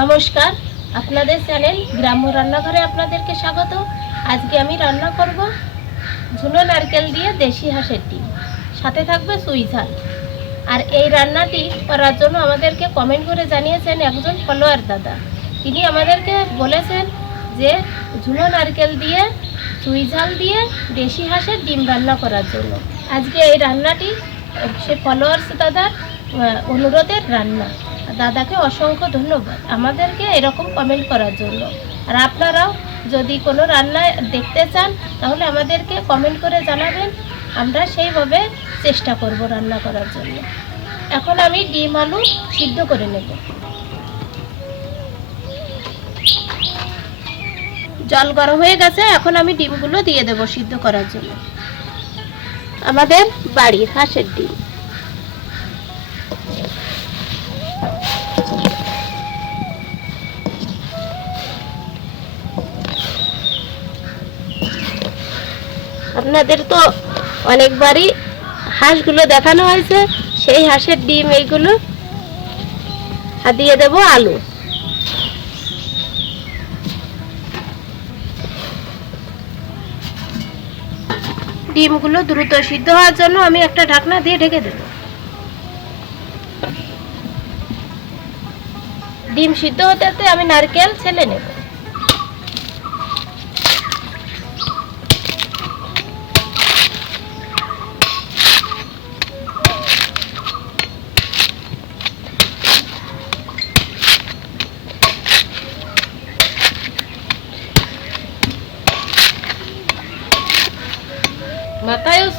নমস্কার, আপনাদের চ্যানেল গ্রাম্য রান্নাঘরে আপনাদেরকে স্বাগত। আজকে আমি রান্না করব ঝুনো নারকেল দিয়ে দেশি হাঁসের ডিম। সাথে থাকবে সুই ঝাল। আর এই রান্নাটি করার জন্য আমাদেরকে কমেন্ট করে জানিয়েছেন একজন ফলোয়ার দাদা। তিনি আমাদেরকে বলেছেন যে ঝুনো নারকেল দিয়ে চুই ঝাল দিয়ে দেশি হাঁসের ডিম রান্না করার জন্য। আজকে এই রান্নাটি সে ফলোয়ার্স দাদার অনুরোধের রান্না। দাদাকে অসংখ্য ধন্যবাদ। আমাদেরকে এরকম কমেন্ট করার জন্য। আর আপনারাও যদি কোনো রান্না দেখতে চান, তাহলে আমাদেরকে কমেন্ট করে জানাবেন। আমরা সেইভাবে চেষ্টা করব রান্না করার জন্য। এখন আমি ডিম আলু সিদ্ধ করে নেব। জল গরম হয়ে গেছে, এখন আমি ডিমগুলো দিয়ে দেব সিদ্ধ করার জন্য। আমাদের বাড়ির হাঁসের ডিম। আপনাদের তো অনেকবারই হাঁসগুলো দেখানো হয়েছে। সেই হাঁসের ডিম এইগুলো আর দিয়ে দেবো আলু। ডিমগুলো দ্রুত সিদ্ধ হওয়ার জন্য আমি একটা ঢাকনা দিয়ে ঢেকে দেব। ডিম সিদ্ধ হতে হতে আমি নারকেল ছেলে নেব।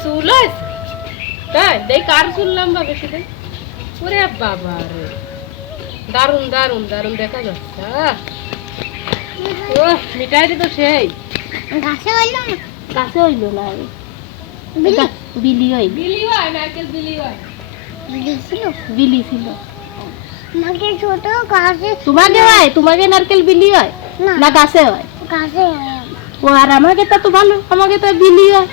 চুল আছে তাই দেখ কার চুল লম্বা বেশি দেখ। ওরে বাবা রে। দারুণ দারুণ দারুণ দেখা যাচ্ছে ও মিঠাইটি তো সেই। ঘাসে হইল না? হইল না। বিলি? এটা বিলি হয়। নারকেল বিলি হয়। বিলি ছিল? বিলি ছিল। আমাকে ছোট ঘাসে তোমাকে হয়? তোমাকে নারকেল বিলি হয়? না। না গাছে হয়। ও আর আমাকে তা তো ভালো আমাকে তো বিলি হয়।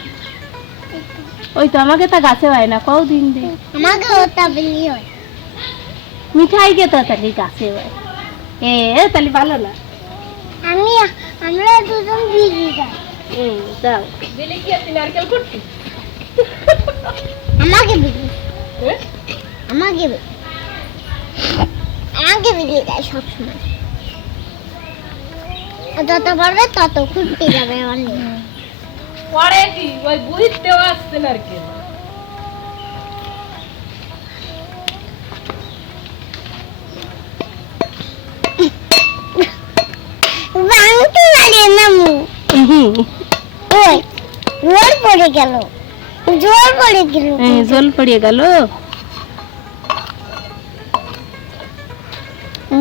ওই তো আমাকে তা গাছে হয় না কও দিন দিন আমাকে ওটা বিলি হয় মিঠাই কে তাহলে গাছে হয় এ তাহলে ভালো না। আমি আমরা দুজন বিলি যাই। হুম যাও। বিলি কি আছে নারকেল কুটছি আমাকে বিলি। হ্যাঁ? আমাকে বিলি। আমাকে বিলি দেয় সবসময়। যত পারবে তত খুঁজতে যাবে অনেক পরে কি ওই বুঝতেও আসছে নারকেল ভাঙতে পারে না মু হুম ওই জোর পড়ে গেল জোর পড়ে গেল এই জল পড়িয়ে গেল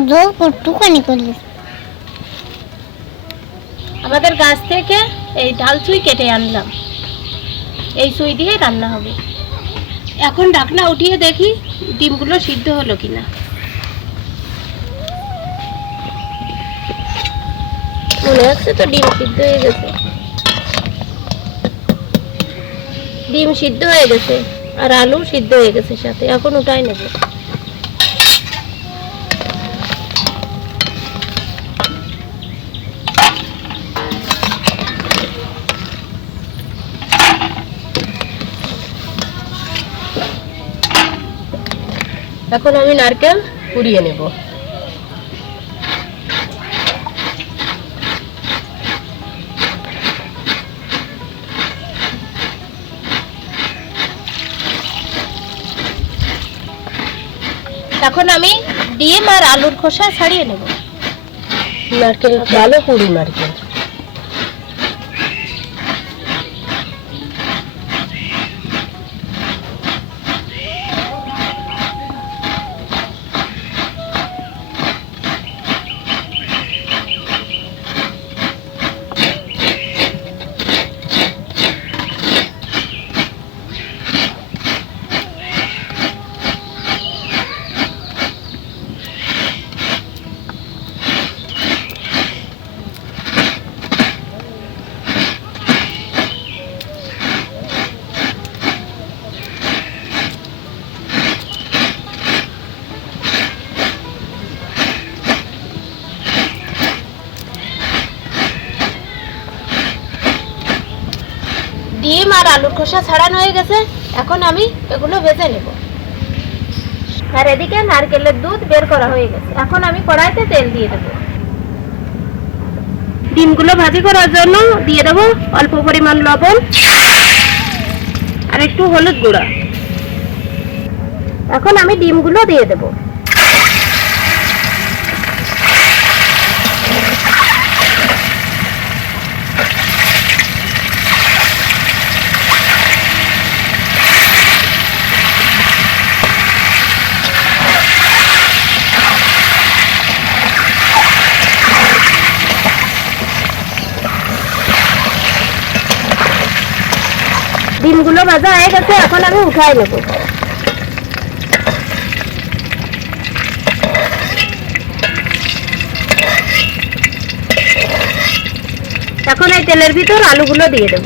জোর কটুকানি করলি আমাদের গাছ থেকে এই ডাল চুই কেটে আনলাম। এই চুই দিয়ে রান্না হবে। এখন ঢাকনা উঠিয়ে দেখি ডিমগুলো সিদ্ধ হলো কিনা। মনে হচ্ছে তো ডিম সিদ্ধ হয়ে গেছে। ডিম সিদ্ধ হয়ে গেছে আর আলু সিদ্ধ হয়ে গেছে সাথে। এখন উঠাই নেব। এখন আমি নারকেল পুড়িয়ে নেব। এখন আমি ডিম আর আলুর খোসা ছাড়িয়ে নেব। নারকেল, ভালো পুরি নারকেল। খোসা ছাড়ানো হয়ে গেছে, এখন আমি এগুলো ভেজে নেব। আর এদিকে নারকেলের দুধ বের করা হয়ে গেছে। এখন আমি কড়াইতে তেল দিয়ে দেবো। ডিমগুলো ভাজি করার জন্য দিয়ে দেবো অল্প পরিমাণ লবণ আর একটু হলুদ গুঁড়া। এখন আমি ডিমগুলো দিয়ে দেবো ডিমগুলো ভাজা হয়ে গেছে, এখন আমি উঠাই নেব। এখন এই তেলের ভিতর আলুগুলো দিয়ে দেব।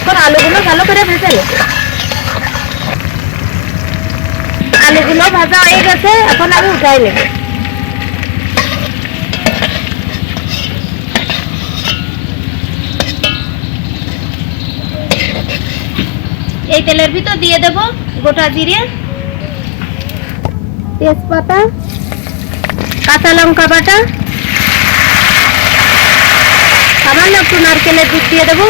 এখন আলুগুলো ভালো করে ভেজে নেব। আলুগুলো ভাজা হয়ে গেছে, এখন আমি উঠাই নেব। এই তেলের ভিতর দিয়ে দেব গোটা জিরে। তেজপাতা। কাঁচা লঙ্কা বাটা। সামান্য একটু নারকেলের দুধ দিয়ে দেব।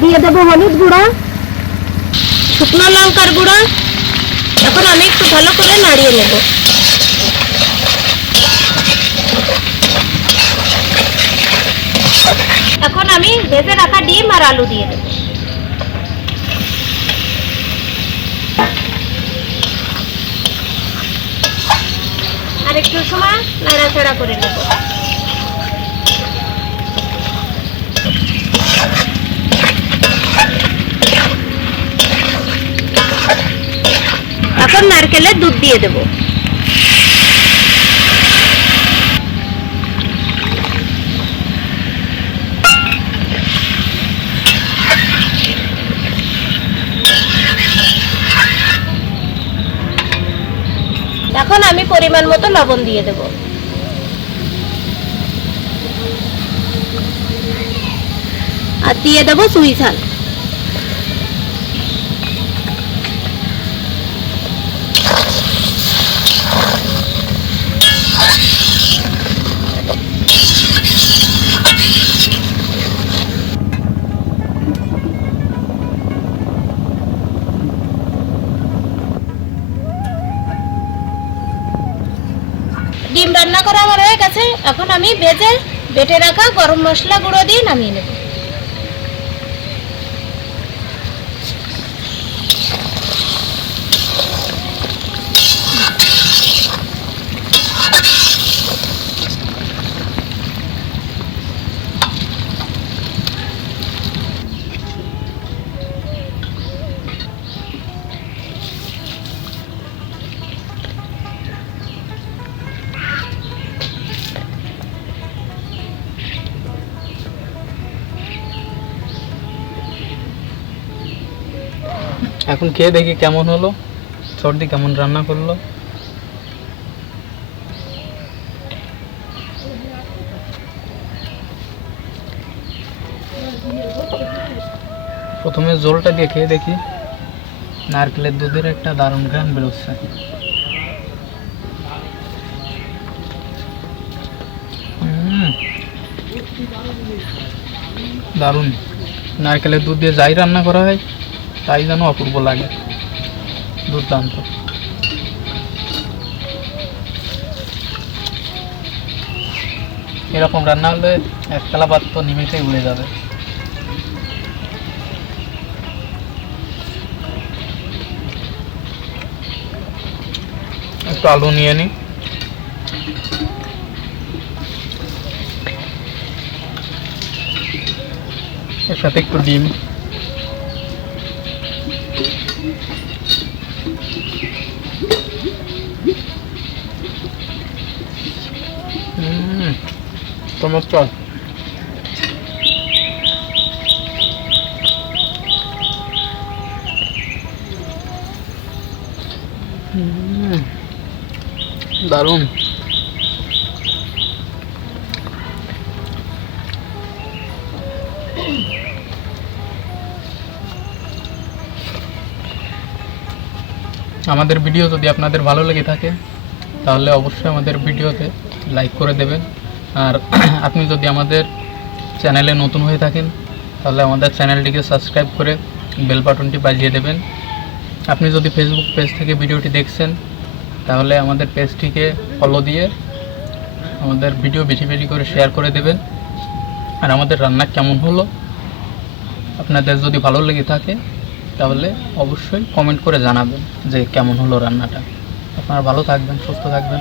দিয়ে দেব হলুদ গুঁড়া শুকনো লঙ্কার গুঁড়া। এখন আমি একটু ভালো করে নাড়িয়ে নেব এখন আমি ভেজে রাখা ডিম আর আলু দিয়ে দেবো। আর একটু সময় নাড়াচাড়া করে নেব। এখন নারকেলের দুধ দিয়ে দেবো। এখন আমি পরিমাণ মতো লবণ দিয়ে দেব। আর দিয়ে দেবো সুই ঝাল। করা আমার হয়ে গেছে। এখন আমি বেজে বেটে রাখা গরম মশলা গুঁড়ো দিয়ে নামিয়ে নেব। এখন খেয়ে দেখি কেমন হলো। সর্দি কেমন রান্না করল। প্রথমে জলটা দিয়ে খেয়ে দেখি। নারকেলের দুধের একটা দারুণ ঘ্রাণ বেরোচ্ছে। দারুণ। নারকেলের দুধ দিয়ে যাই রান্না করা হয়। তাই যেন অপূর্ব লাগে। দুর্দান্ত। এরকম রান্না হলে এক থালা ভাত তো নিমেষেই উড়ে যাবে। একটু আলু নিয়ে নিই এর সাথে একটু ডিম। Hum, como está? Hum, darum. আমাদের ভিডিও যদি আপনাদের ভালো লেগে থাকে, তাহলে অবশ্যই আমাদের ভিডিওতে লাইক করে দেবেন। আর আপনি যদি আমাদের চ্যানেলে নতুন হয়ে থাকেন, তাহলে আমাদের চ্যানেলটিকে সাবস্ক্রাইব করে বেল বাটনটি বাজিয়ে দেবেন। আপনি যদি ফেসবুক পেজ থেকে ভিডিওটি দেখছেন, তাহলে আমাদের পেজটিকে ফলো দিয়ে আমাদের ভিডিও বেশি বেশি করে শেয়ার করে দেবেন। আর আমাদের রান্না কেমন হলো, আপনাদের যদি ভালো লেগে থাকে তাহলে অবশ্যই কমেন্ট করে জানাবেন যে কেমন হলো রান্নাটা। আপনারা ভালো থাকবেন সুস্থ থাকবেন।